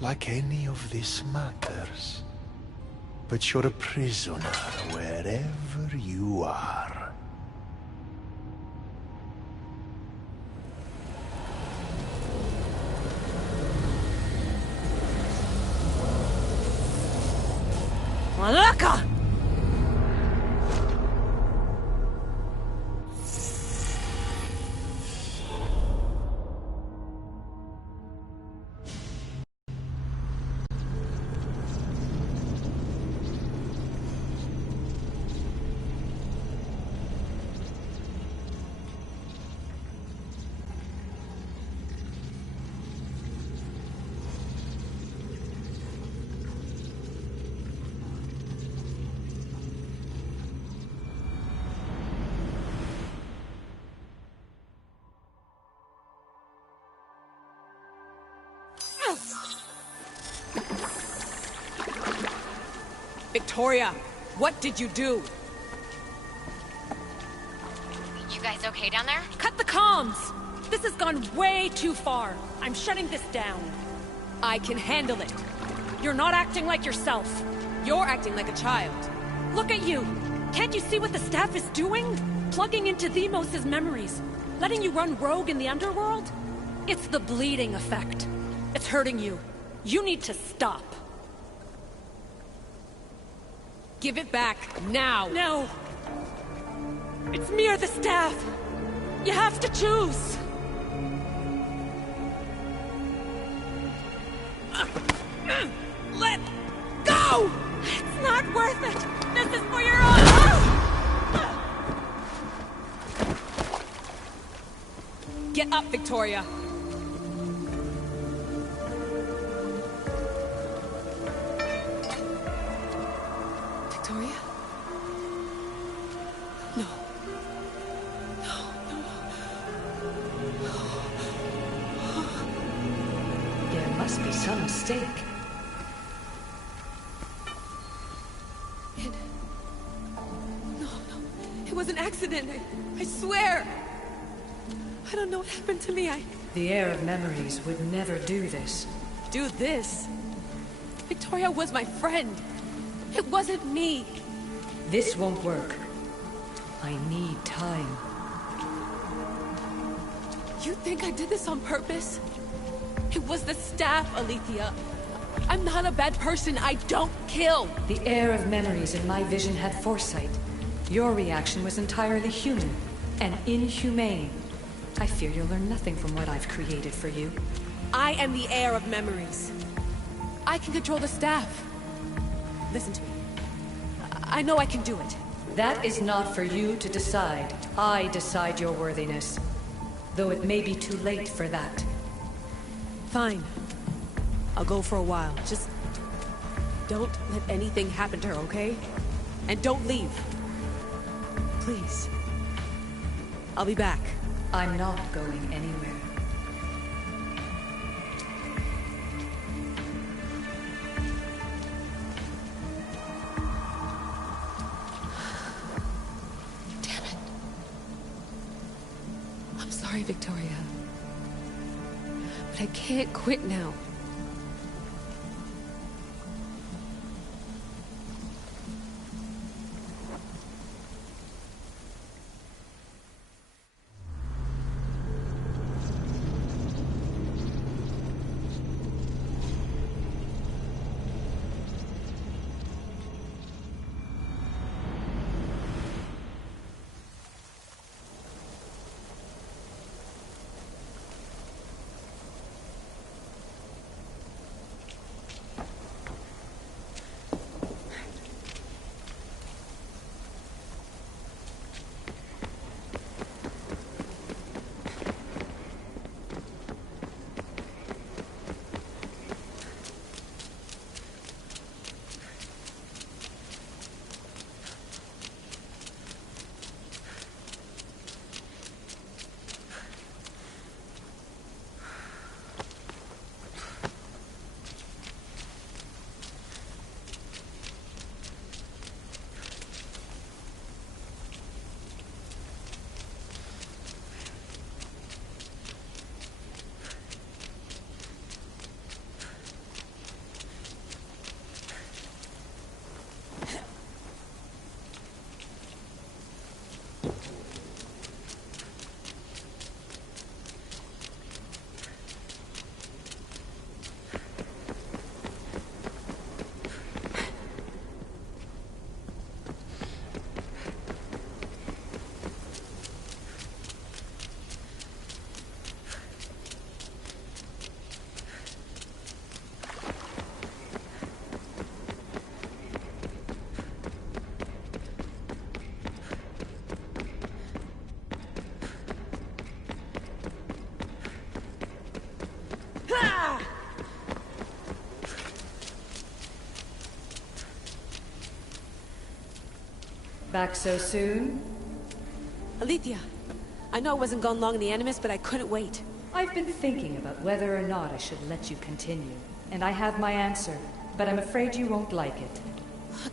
like any of this matters. But you're a prisoner wherever you are. Malaka! Victoria, what did you do? You guys okay down there? Cut the comms! This has gone way too far. I'm shutting this down. I can handle it. You're not acting like yourself. You're acting like a child. Look at you! Can't you see what the staff is doing? Plugging into Themos' memories. Letting you run rogue in the underworld? It's the bleeding effect. It's hurting you. You need to stop. Give it back, now! No! It's me or the staff! You have to choose! Let go! It's not worth it! This is for your own... Get up, Victoria! Victoria? No. There must be some mistake. No. It was an accident. I swear. I don't know what happened to me. The heir of memories would never do this. Do this? Victoria was my friend. It wasn't me. This won't work. I need time. You think I did this on purpose? It was the staff, Alethea. I'm not a bad person. I don't kill. The heir of memories in my vision had foresight. Your reaction was entirely human and inhumane. I fear you'll learn nothing from what I've created for you. I am the heir of memories. I can control the staff. Listen to me. I know I can do it. That is not for you to decide. I decide your worthiness. Though it may be too late for that. Fine. I'll go for a while. Just don't let anything happen to her, okay? And don't leave. Please. I'll be back. I'm not going anywhere. Damn it. I'm sorry, Victoria. But I can't quit now. Back so soon? Alethea, I know I wasn't gone long in the Animus, but I couldn't wait. I've been thinking about whether or not I should let you continue, and I have my answer, but I'm afraid you won't like it.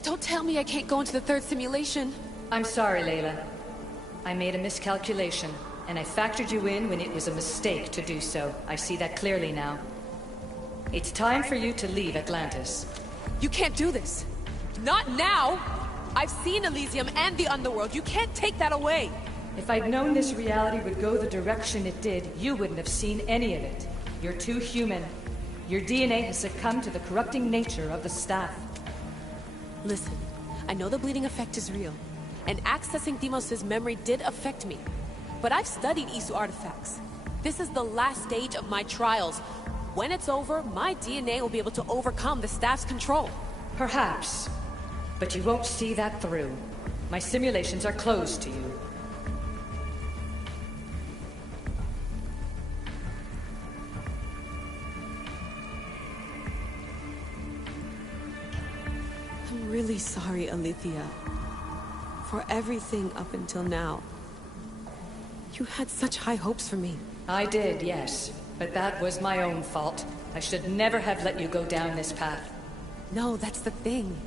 Don't tell me I can't go into the third simulation. I'm sorry, Layla. I made a miscalculation, and I factored you in when it was a mistake to do so. I see that clearly now. It's time for you to leave Atlantis. You can't do this. Not now! I've seen Elysium and the Underworld. You can't take that away! If I'd known this reality would go the direction it did, you wouldn't have seen any of it. You're too human. Your DNA has succumbed to the corrupting nature of the staff. Listen, I know the bleeding effect is real, and accessing Deimos' memory did affect me. But I've studied Isu artifacts. This is the last stage of my trials. When it's over, my DNA will be able to overcome the staff's control. Perhaps. But you won't see that through. My simulations are closed to you. I'm really sorry, Alethea. For everything up until now. You had such high hopes for me. I did, yes. But that was my own fault. I should never have let you go down this path. No, that's the thing.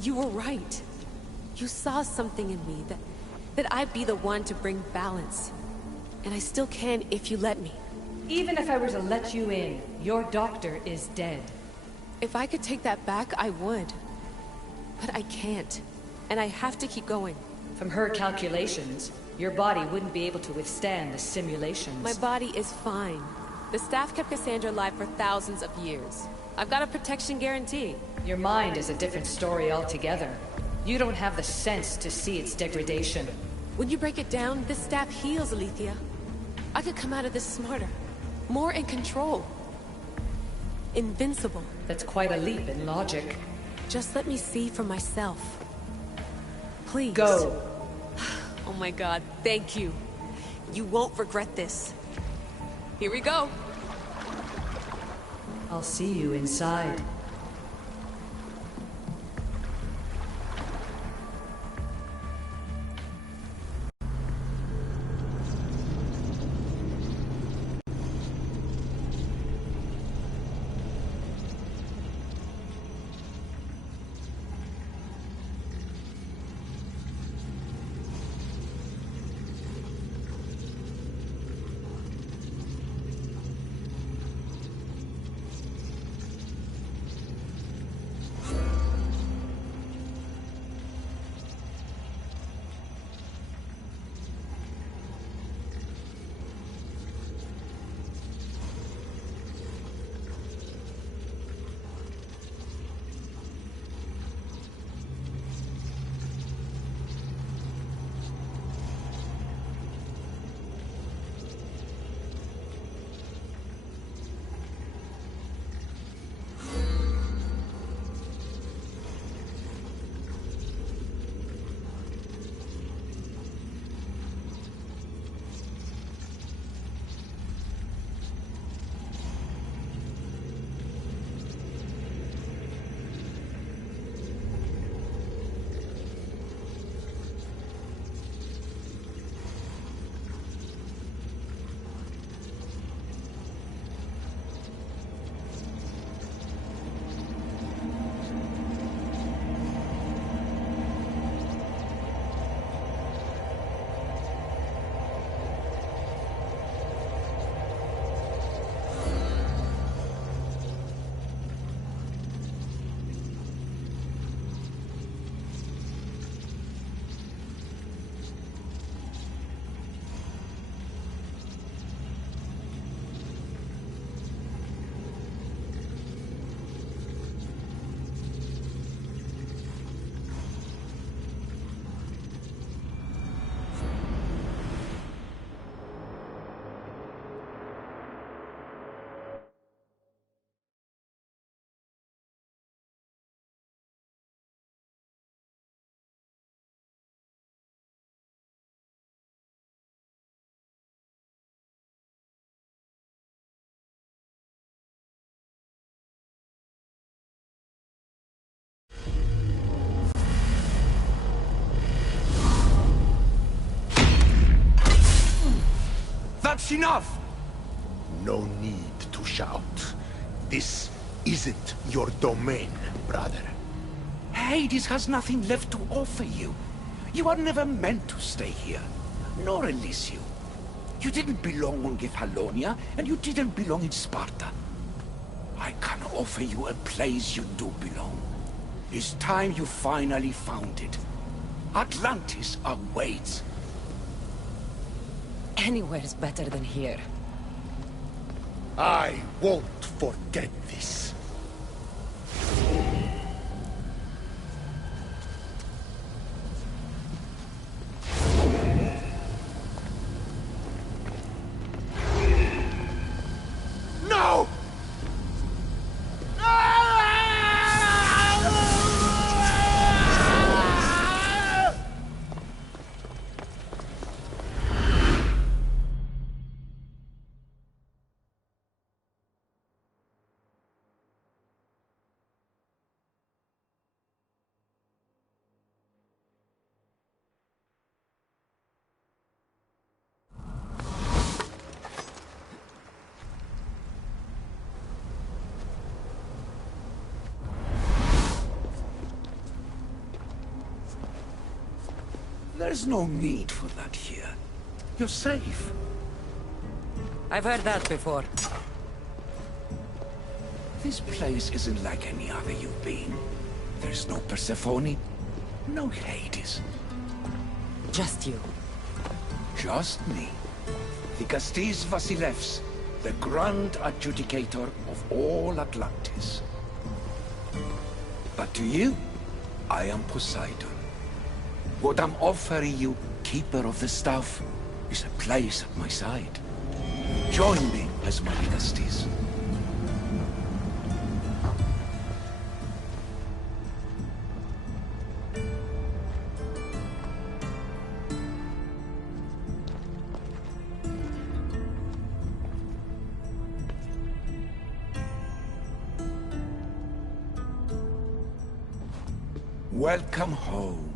You were right. You saw something in me that I'd be the one to bring balance. And I still can if you let me. Even if I were to let you in, your doctor is dead. If I could take that back, I would. But I can't. And I have to keep going. From her calculations, your body wouldn't be able to withstand the simulations. My body is fine. The staff kept Cassandra alive for thousands of years. I've got a protection guarantee. Your mind is a different story altogether. You don't have the sense to see its degradation. When you break it down, this staff heals, Alethea. I could come out of this smarter, more in control. Invincible. That's quite a leap in logic. Just let me see for myself. Please. Go. Oh my god, thank you. You won't regret this. Here we go. I'll see you inside. That's enough! No need to shout. This isn't your domain, brother. Hades has nothing left to offer you. You are never meant to stay here, nor Elysium. You didn't belong on Kefalonia, and you didn't belong in Sparta. I can offer you a place you do belong. It's time you finally found it. Atlantis awaits. Anywhere's better than here. I won't forget this. No! There's no need for that here. You're safe. I've heard that before. This place isn't like any other you've been. There's no Persephone, no Hades. Just you. Just me. The Kastis Vasilevs, the Grand Adjudicator of all Atlantis. But to you, I am Poseidon. What I'm offering you, Keeper of the Staff, is a place at my side. Join me as my Kastis. Welcome home.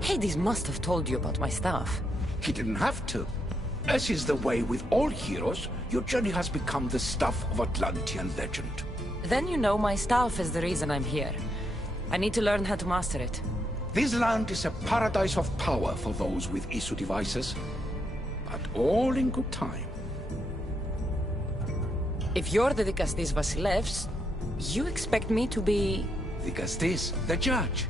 Hades must have told you about my stuff. He didn't have to. As is the way with all heroes, your journey has become the stuff of Atlantean legend. Then you know my staff is the reason I'm here. I need to learn how to master it. This land is a paradise of power for those with Isu devices. But all in good time. If you're the Kastis Vasilevs, you expect me to be... The Kastis, the judge.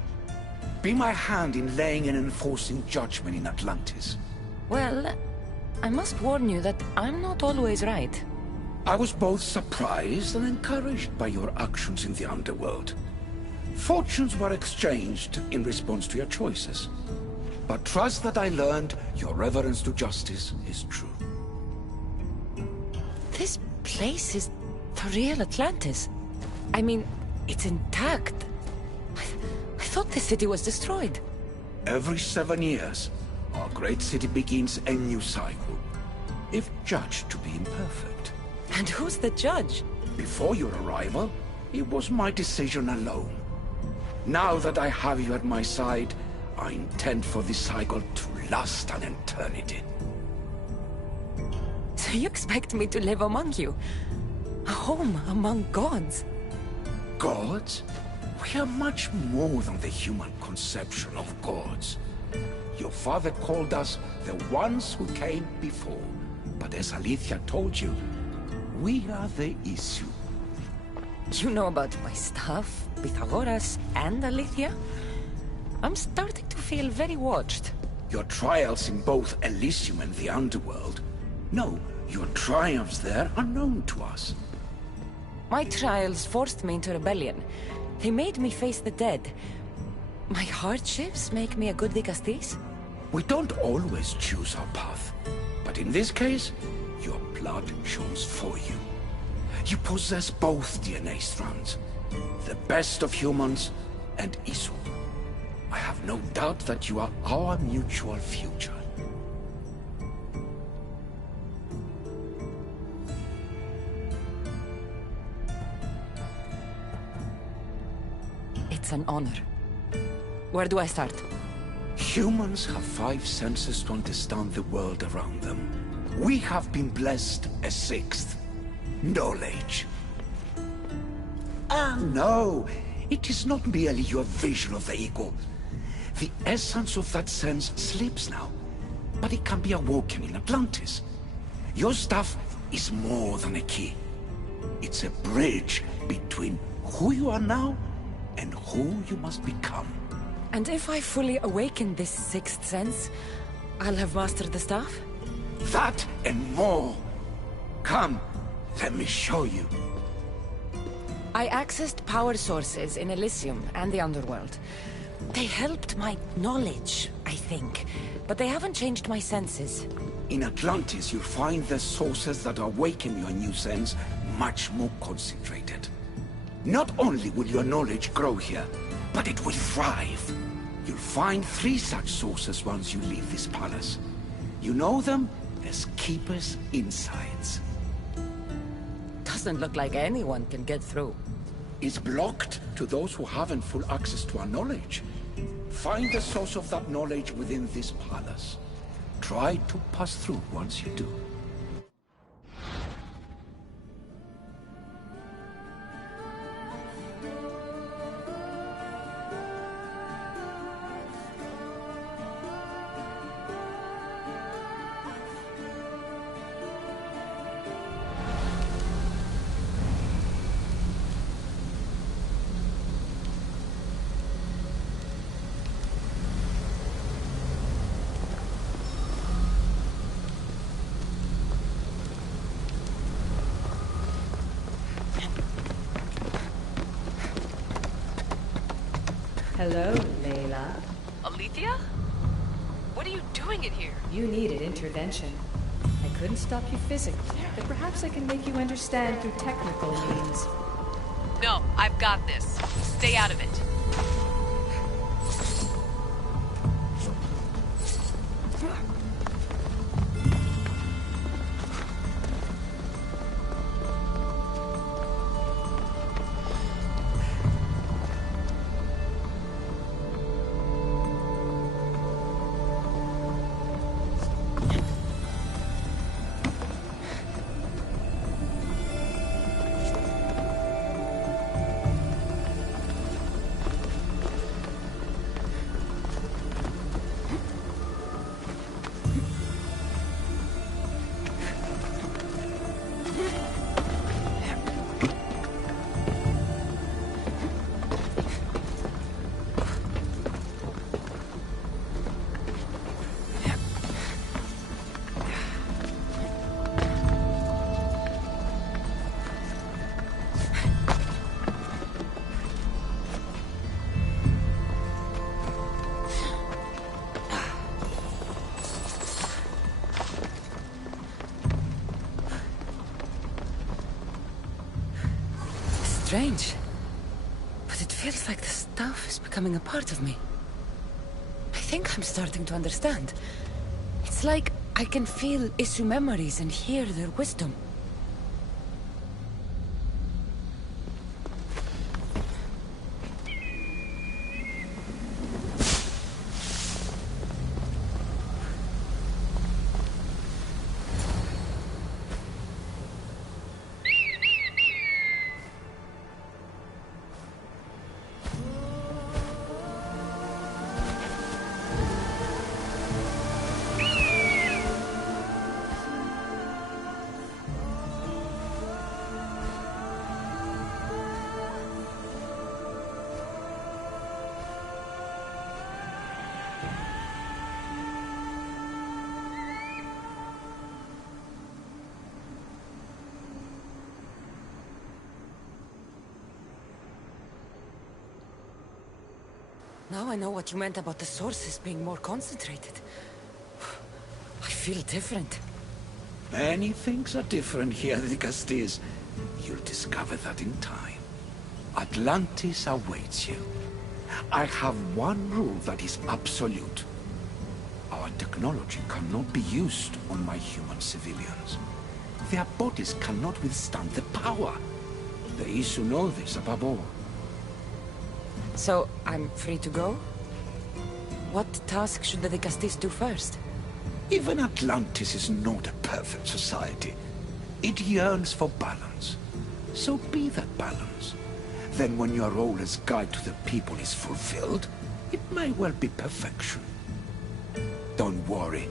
Be my hand in laying and enforcing judgment in Atlantis. Well, I must warn you that I'm not always right. I was both surprised and encouraged by your actions in the underworld. Fortunes were exchanged in response to your choices. But trust that I learned your reverence to justice is true. This place is the real Atlantis. I mean, it's intact. I thought the city was destroyed. Every 7 years, our great city begins a new cycle, if judged to be imperfect. And who's the judge? Before your arrival, it was my decision alone. Now that I have you at my side, I intend for this cycle to last an eternity. So you expect me to live among you? A home among gods? Gods? We are much more than the human conception of gods. Your father called us the ones who came before. But as Alethea told you, we are the issue. You know about my stuff, Pythagoras and Alethea? I'm starting to feel very watched. Your trials in both Elysium and the Underworld. No, your triumphs there are known to us. My trials forced me into rebellion. They made me face the dead. My hardships make me a good Kastis? We don't always choose our path. But in this case, your blood shows for you. You possess both DNA strands. The best of humans and Isu. I have no doubt that you are our mutual future. ethics and honor. Where do I start? Humans have 5 senses to understand the world around them. We have been blessed a 6th. Knowledge. Ah, no. It is not merely your vision of the ego. The essence of that sense sleeps now, but it can be awoken in Atlantis. Your stuff is more than a key. It's a bridge between who you are now and who you must become. And if I fully awaken this 6th sense, I'll have mastered the staff? That and more. Come, let me show you. I accessed power sources in Elysium and the Underworld. They helped my knowledge, I think, but they haven't changed my senses. In Atlantis, you'll find the sources that awaken your new sense much more concentrated. Not only will your knowledge grow here, but it will thrive. You'll find 3 such sources once you leave this palace. You know them as Keeper's Insides. Doesn't look like anyone can get through. It's blocked to those who haven't full access to our knowledge. Find the source of that knowledge within this palace. Try to pass through once you do. Hello, Layla. Alethea? What are you doing in here? You needed intervention. I couldn't stop you physically, but perhaps I can make you understand through technical means. No, I've got this. Stay out of it. Strange. But it feels like the stuff is becoming a part of me. I think I'm starting to understand. It's like I can feel Isu memories and hear their wisdom. Now I know what you meant about the sources being more concentrated. I feel different. Many things are different here, Dicastis. You'll discover that in time. Atlantis awaits you. I have one rule that is absolute. Our technology cannot be used on my human civilians. Their bodies cannot withstand the power. The Isu know this above all. So, I'm free to go? What task should the Kastis do first? Even Atlantis is not a perfect society. It yearns for balance. So be that balance. Then when your role as guide to the people is fulfilled, it may well be perfection. Don't worry.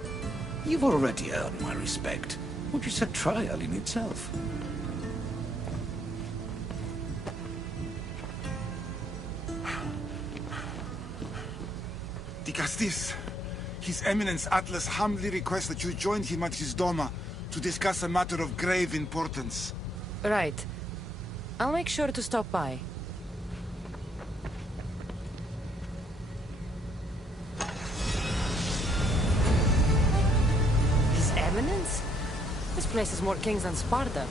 You've already earned my respect, which is a trial in itself. The Kastis. His Eminence Atlas humbly requests that you join him at his Doma to discuss a matter of grave importance. Right. I'll make sure to stop by. His Eminence? This place is more kings than Sparta.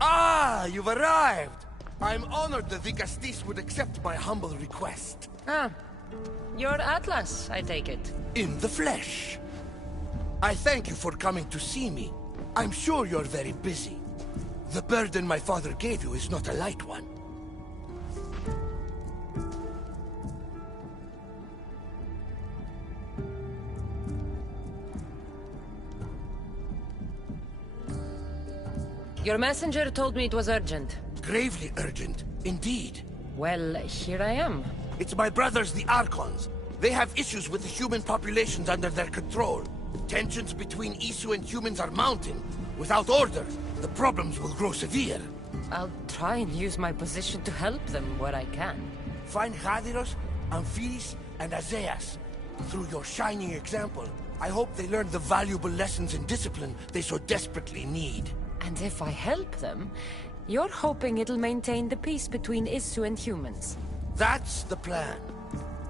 Ah, you've arrived! I'm honored that the Kastis would accept my humble request. Ah, you're Atlas, I take it. In the flesh. I thank you for coming to see me. I'm sure you're very busy. The burden my father gave you is not a light one. Your messenger told me it was urgent. Gravely urgent, indeed. Well, here I am. It's my brothers, the Archons. They have issues with the human populations under their control. Tensions between Isu and humans are mounting. Without order, the problems will grow severe. I'll try and use my position to help them where I can. Find Hadiros, Amphiris, and Azeas. Through your shining example, I hope they learn the valuable lessons in discipline they so desperately need. And if I help them, you're hoping it'll maintain the peace between Isu and humans. That's the plan.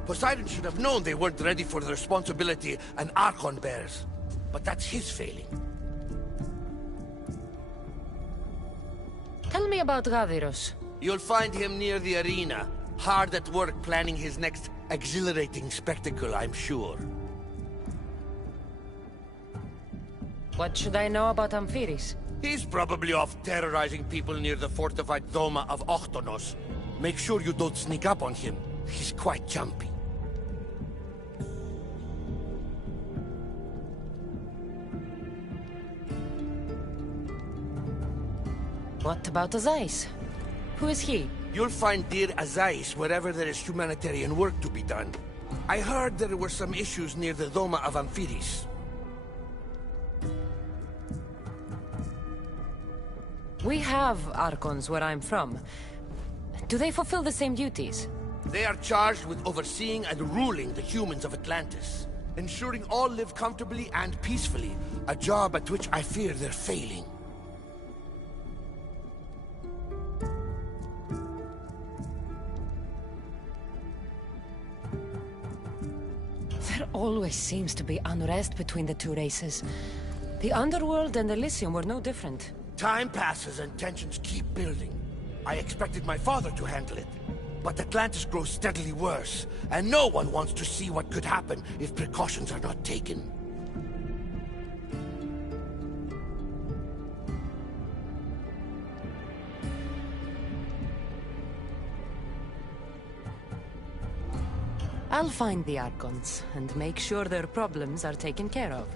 Poseidon should have known they weren't ready for the responsibility an Archon bears. But that's his failing. Tell me about Gaviros. You'll find him near the arena, hard at work planning his next exhilarating spectacle, I'm sure. What should I know about Amphiris? He's probably off terrorizing people near the fortified Doma of Ochtonos. Make sure you don't sneak up on him. He's quite jumpy. What about Azais? Who is he? You'll find dear Azais wherever there is humanitarian work to be done. I heard there were some issues near the Doma of Amphiris. We have Archons where I'm from. Do they fulfill the same duties? They are charged with overseeing and ruling the humans of Atlantis, ensuring all live comfortably and peacefully, a job at which I fear they're failing. There always seems to be unrest between the two races. The Underworld and Elysium were no different. Time passes and tensions keep building. I expected my father to handle it, but Atlantis grows steadily worse, and no one wants to see what could happen if precautions are not taken. I'll find the Archons and make sure their problems are taken care of.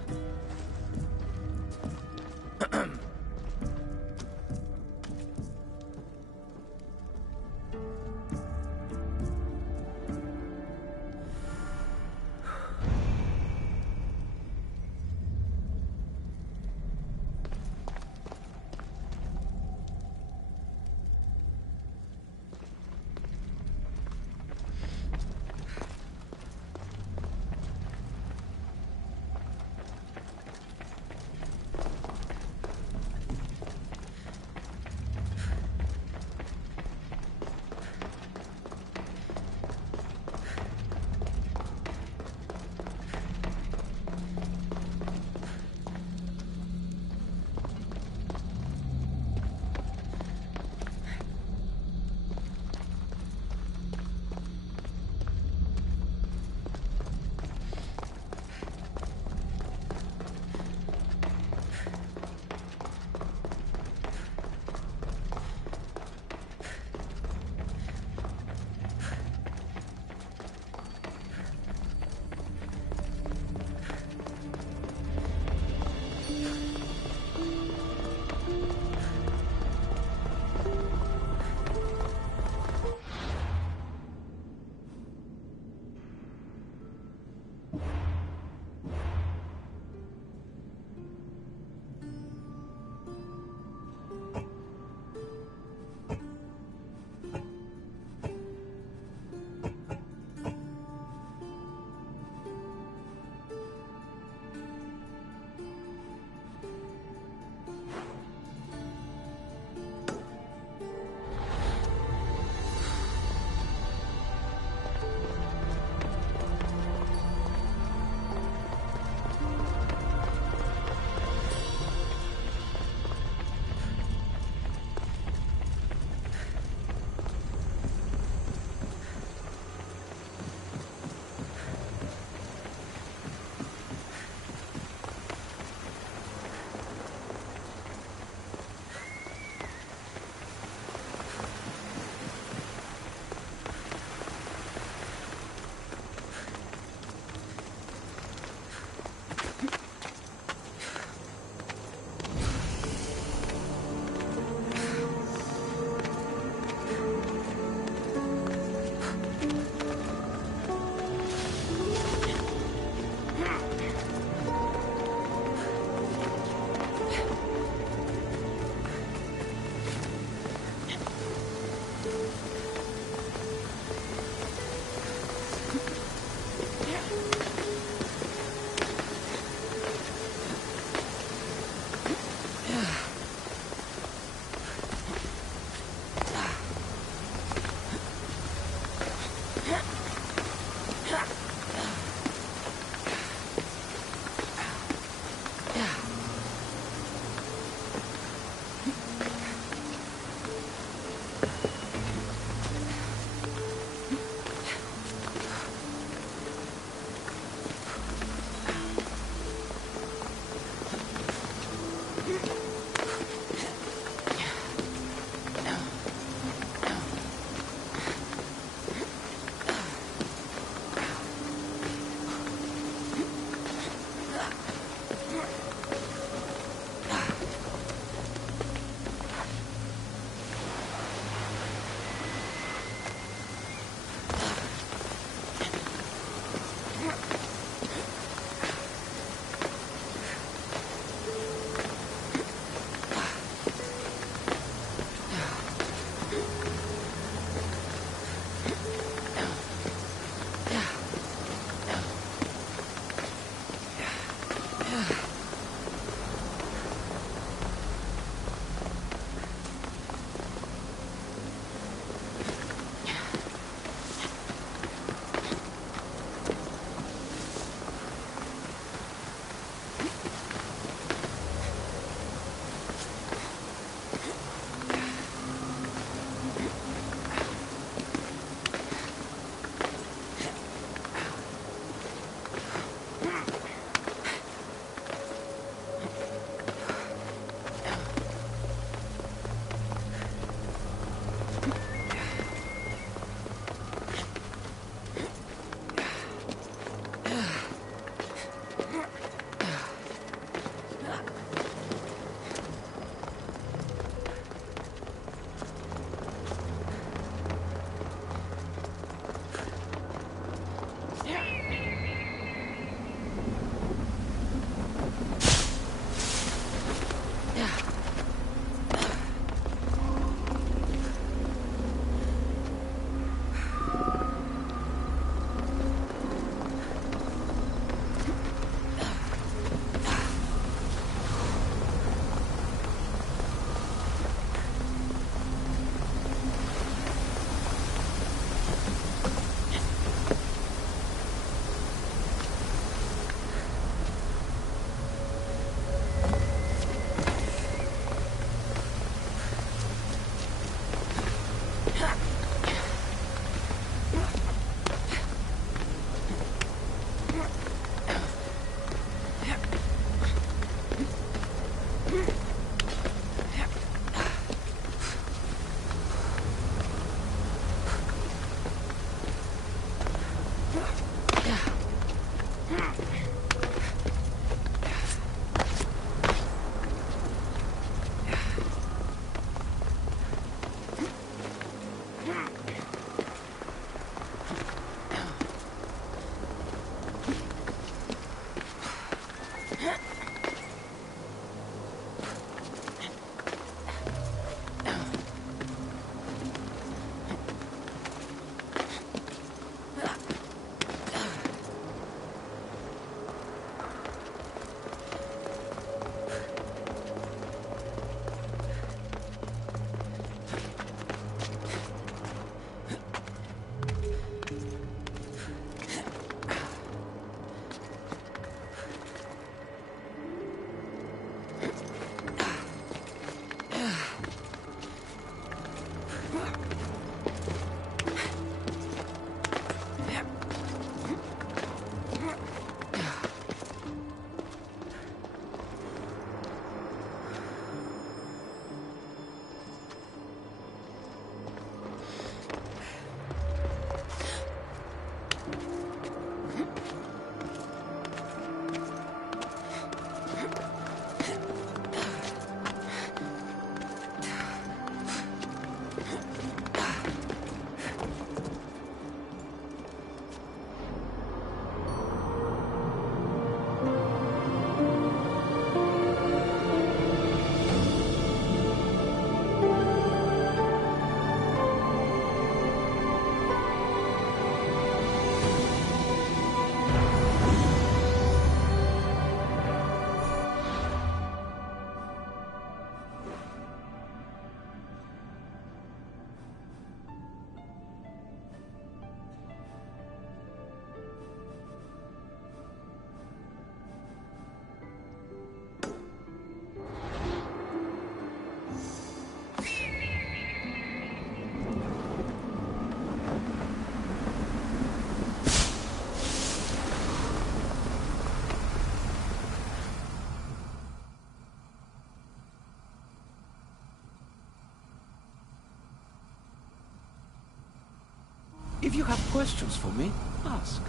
If you have questions for me, ask.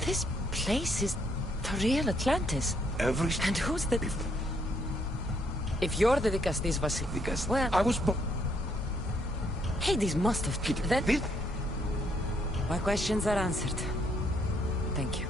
This place is the real Atlantis. And who's the... If you're the Dikastis Vasilis, well... I was Hades must have... Then... This... My questions are answered. Thank you.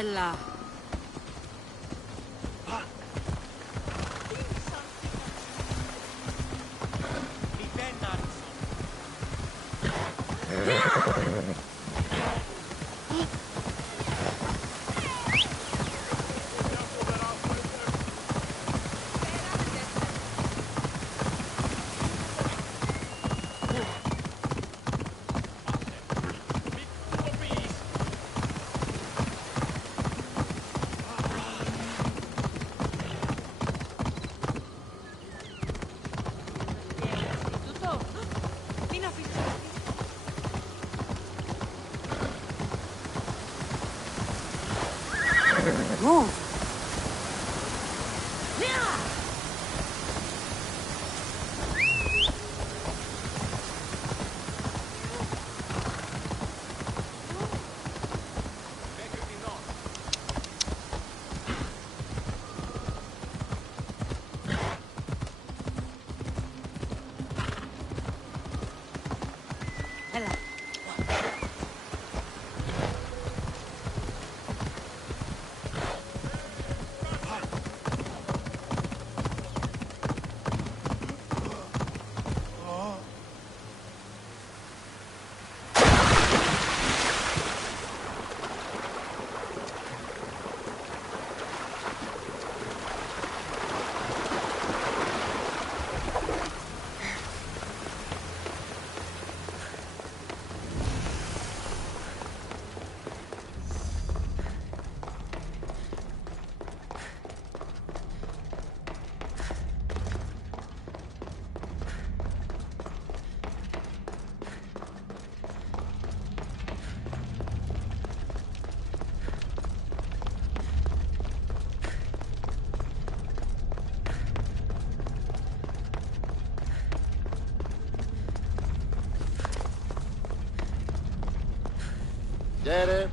Έλα. Move! Get it?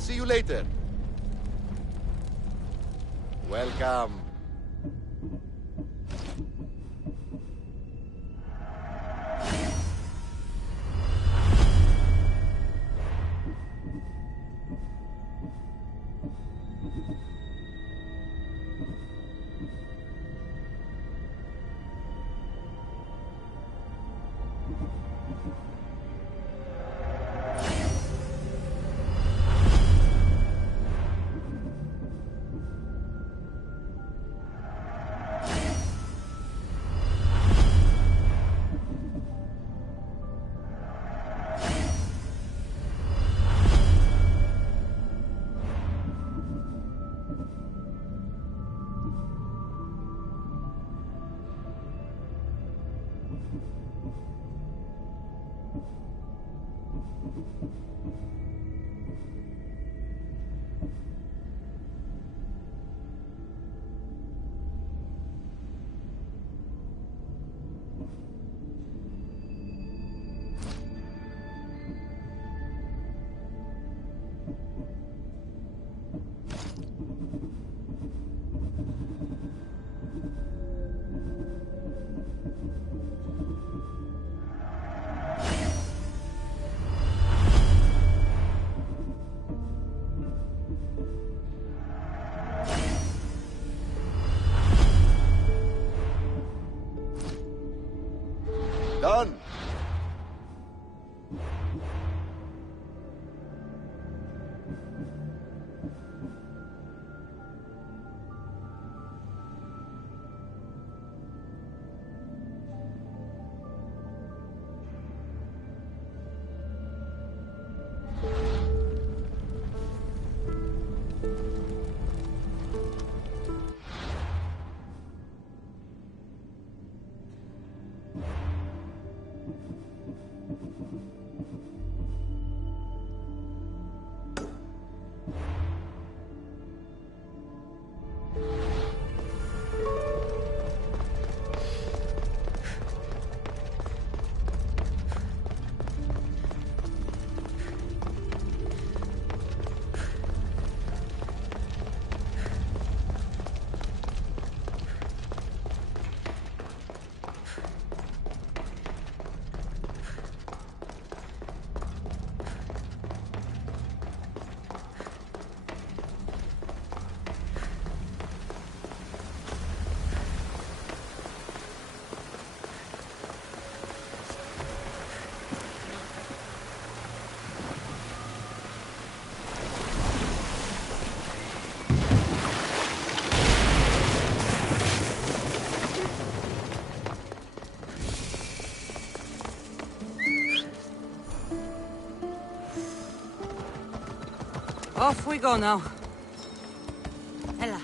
see you later. Welcome. Done. Off we go now. Ella.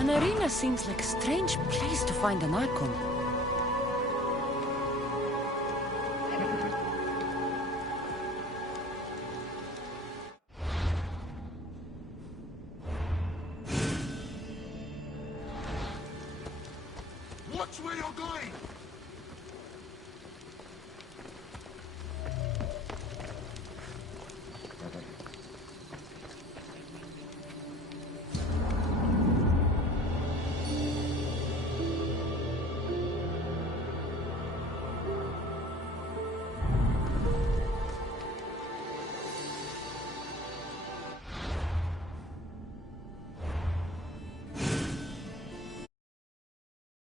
An arena seems like a strange place to find an Archon. Watch where you're going!